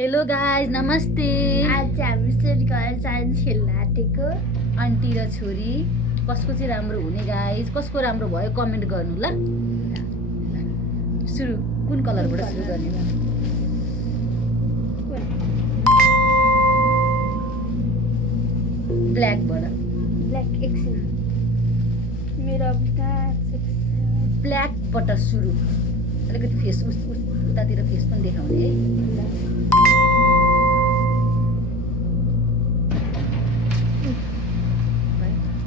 Hello guys नमस्ते। आज हामी स्टोरी साइन्स खेल्न आँटेको आन्टी र छोरी कसको चाहिँ राम्रो हुने गाइज, कसको राम्रो भयो कमेन्ट गर्नु ल। सुरु कुन कलरबाट सुरु गर्ने ल? ब्ल्याकबाट। ब्ल्याक एकछिन मेरो ब्ल्याकबाट सुरु। अलिकति फेस उतातिर फेस पनि देखाउने है।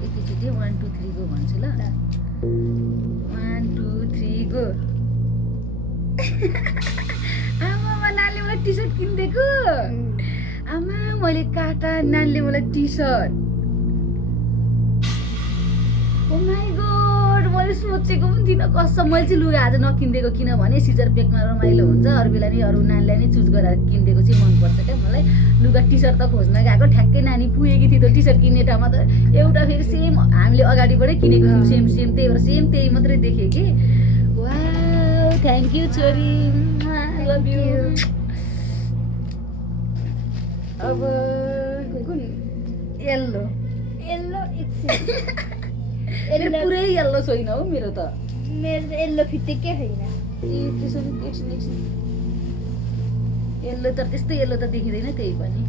एकैचोटि 1 2 3 गो भन्छु ल। 1 2 3 गो। आमा नानीले मलाई टी सर्ट किनिदिएको। आमा मैले काटा नानीले मलाई T shirt. Oh my god, मैले सोचेको पनि थिइनँ कसम। मैले चाहिँ लुगा आज नकिनिदिएको किनभने सिजर पेकमा रमाइलो हुन्छ। अरू बेला नि अरू नानीलाई नै चुज गरेर किनिदिएको चाहिँ मनपर्छ क्या मलाई। लुगा टी सर्ट त खोज्न गएको, ठ्याक्कै नानी पुगेकी थियो त टी सर्ट किन्ने ठाउँमा त एउटा फेरि सेम हामीले अगाडिबाटै किनेको थियौँ, सेम सेम त्यही भएर सेम त्यही मात्रै देखेँ कि। वाउ थ्याङ्क यू छोरी, लभ यू। अब कुन? येल्लो। येल्लो एकछिन मेरो पुरै येल्लो छैन हौ मेरो त। मेरो त येल्लो फिटेकै छैन। ए त्यसरी एकछिन येल्लो त त्यस्तो येल्लो त देखिँदैन त्यही पनि।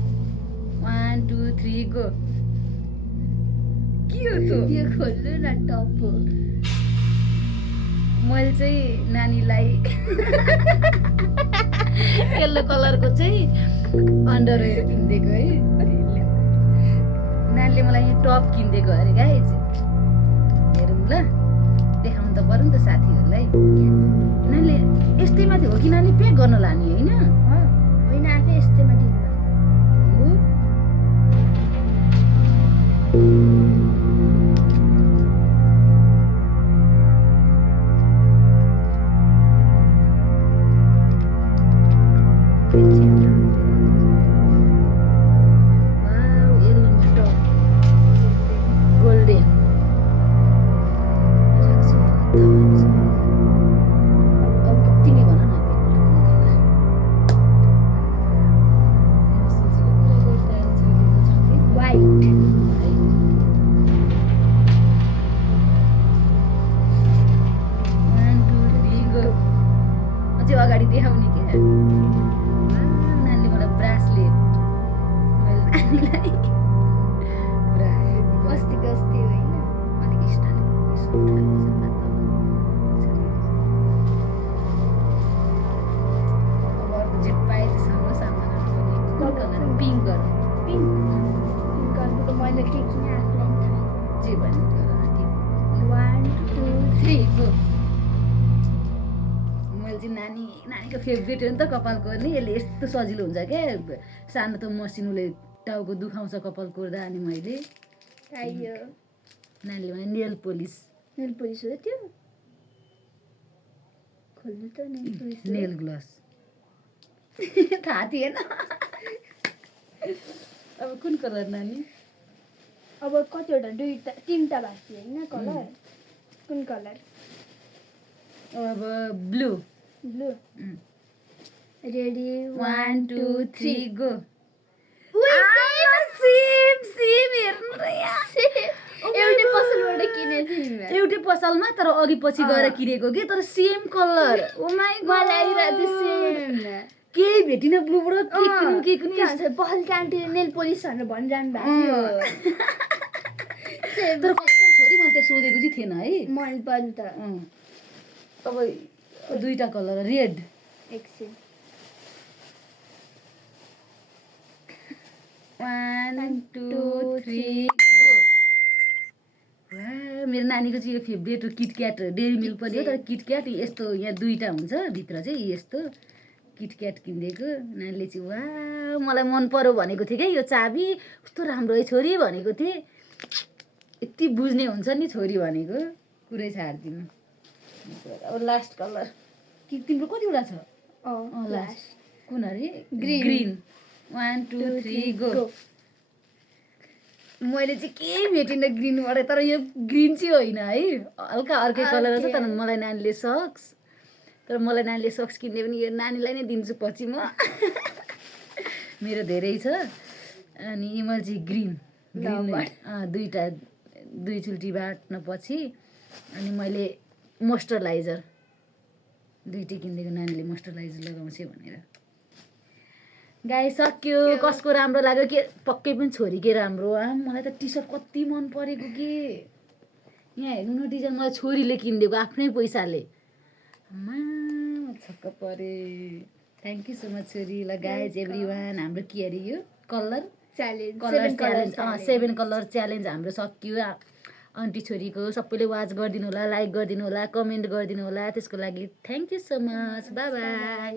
1 2 3 गो। के हो त? यो खोल्नु न टप हो। मैले चाहिँ नानीलाई येल्लो कलरको चाहिँ अन्डरवेयर किनिदिएको है। नानीले मलाई टप किनिदिएको अरे गाइज। हेरौँ ल, देखाउनु त पर्यो नि त साथीहरूलाई। नानीले यस्तै माथि हो कि नानी प्याक गर्न लाने होइन? होइन आफै यस्तैमा दिनु हो। वाउ येल्लोमा टप गोल्डन। तिमी भन न वाइट। अझै अगाडि देखाउने क्या। नानीले मलाई ब्रासलेट, मैले नानीलाई अस्ति होइन अलिक स्टाइल जेट पाए त्यसमा सामान पिङ्क गरौँ। पिङ्क कलरको मैले के किने आफूलाई पनि थाहा। जे भन्नु 1 2 3 गो। मैले चाहिँ नानीको फेभरेट हो नि त कपाल कोर्ने। यसले यस्तो सजिलो हुन्छ क्या। सानो त मसिन उसले टाउको दुखाउँछ कपाल कोर्दा। अनि मैले आइयो नानीले भने नेल पोलिस नेल पोलिस हो त्यो। खोल्नु त नेल पोलिस हो। नेल ग्लस थाहा थिएन। अब कुन कलर नानी? अब कतिवटा दुईटा तिनटा बाँकी होइन कलर। कुन कलर? अब ब्लू। ब्लू। Ready 1 2 3 go. एउटै पसलबाट किनेको थिएँ एउटै पसलमा तर अघि पछि गएर किनेको कि तर same colour. Oh my god, मलाई आइरहेको सेम। केही भेटिन ब्लूबाट। के किन्नु पहल आन्टीले नेल पोलिस भनेर भनिरहनु भएको थियो। तर कस्तो छोरी मैले त्यहाँ सोधेको चाहिँ थिएन है। मन पनि त अब दुईटा कलर रेड। एकछिन 1 2 3 मेरो नानीको चाहिँ यो फेभरेट हो किटक्याट। डेरी मिल्क पनि हो तर किटक्याट यस्तो यहाँ दुईटा हुन्छ भित्र चाहिँ यस्तो किटक्याट किनिदिएको। नानीले चाहिँ वा मलाई मन पर्यो भनेको थिएँ क्या यो चाबी। कस्तो राम्रो है छोरी भनेको थिएँ। यति बुझ्ने हुन्छ नि छोरी भनेको कुरै छाड्दिनु। अब लास्ट कलर तिम्रो कतिवटा छ? लास्ट कुन अरे? ग्रिन। 1 2 3 गो। मैले चाहिँ केही भेटिनँ ग्रिनबाट तर यो ग्रिन चाहिँ होइन है, हल्का अर्कै कलर छ। तर मलाई नानीले सक्स तर मलाई नानीले सक्स किन्ने पनि यो नानीलाई नै दिन्छु पछि म। मेरो धेरै छ। अनि इमल्जी ग्रिन दुईवटा दुईचोटि बाट्नपछि अनि मैले मोइस्चराइजर दुइटै किनिदिएको नानीले मोइस्चराइजर लगाउँछ भनेर। गाई सक्यो। कसको राम्रो लाग्यो के पक्कै पनि छोरीकै राम्रो। मलाई त टी सर्ट कति मन परेको कि यहाँ हेर्नु न डिजाइन मलाई छोरीले किनिदिएको आफ्नै पैसाले। छक्क परे। थ्याङ्क यू सो मच छोरी। ल गाइज एभ्रिवान हाम्रो के अरे यो कलर च्यालेन्ज 7 कलर च्यालेन्ज हाम्रो सक्यो। आन्टी छोरीको सबैले वाच गरिदिनु होला, लाइक गरिदिनु होला, कमेन्ट गरिदिनु होला। त्यसको लागि thank you so much. By by.